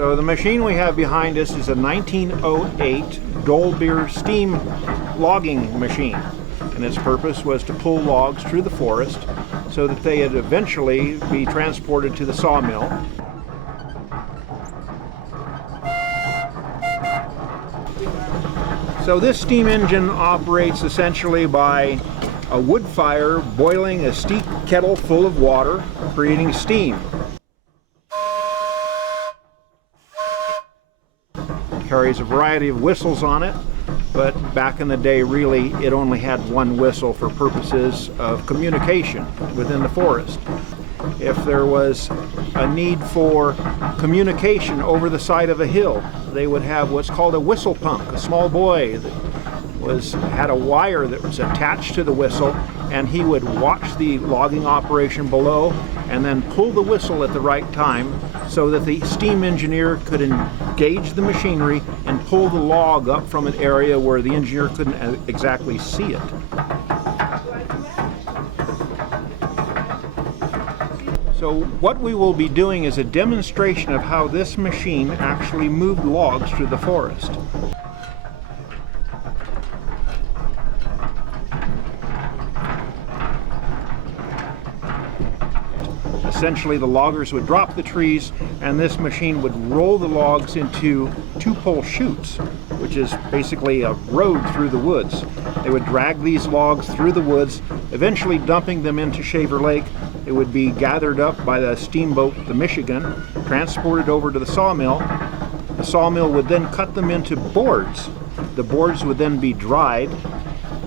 So the machine we have behind us is a 1908 Dolbeer steam logging machine, and its purpose was to pull logs through the forest so that they would eventually be transported to the sawmill. So this steam engine operates essentially by a wood fire boiling a steep kettle full of water, creating steam. It carries a variety of whistles on it, but back in the day really it only had one whistle for purposes of communication within the forest. If there was a need for communication over the side of a hill, they would have what's called a whistle punk, a small boy that had a wire that was attached to the whistle, and he would watch the logging operation below and then pull the whistle at the right time so that the steam engineer could engage the machinery and pull the log up from an area where the engineer couldn't exactly see it. So what we will be doing is a demonstration of how this machine actually moved logs through the forest. Essentially, the loggers would drop the trees, and this machine would roll the logs into two-pole chutes, which is basically a road through the woods. They would drag these logs through the woods, eventually dumping them into Shaver Lake. It would be gathered up by the steamboat, the Michigan, transported over to the sawmill. The sawmill would then cut them into boards. The boards would then be dried,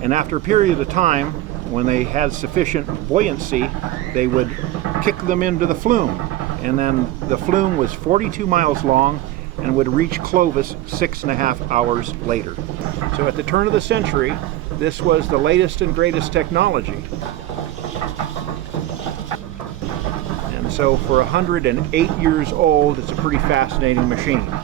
and after a period of time, when they had sufficient buoyancy, they would kick them into the flume. And then the flume was 42 miles long and would reach Clovis 6.5 hours later. So at the turn of the century, this was the latest and greatest technology. And so for 108 years old, it's a pretty fascinating machine.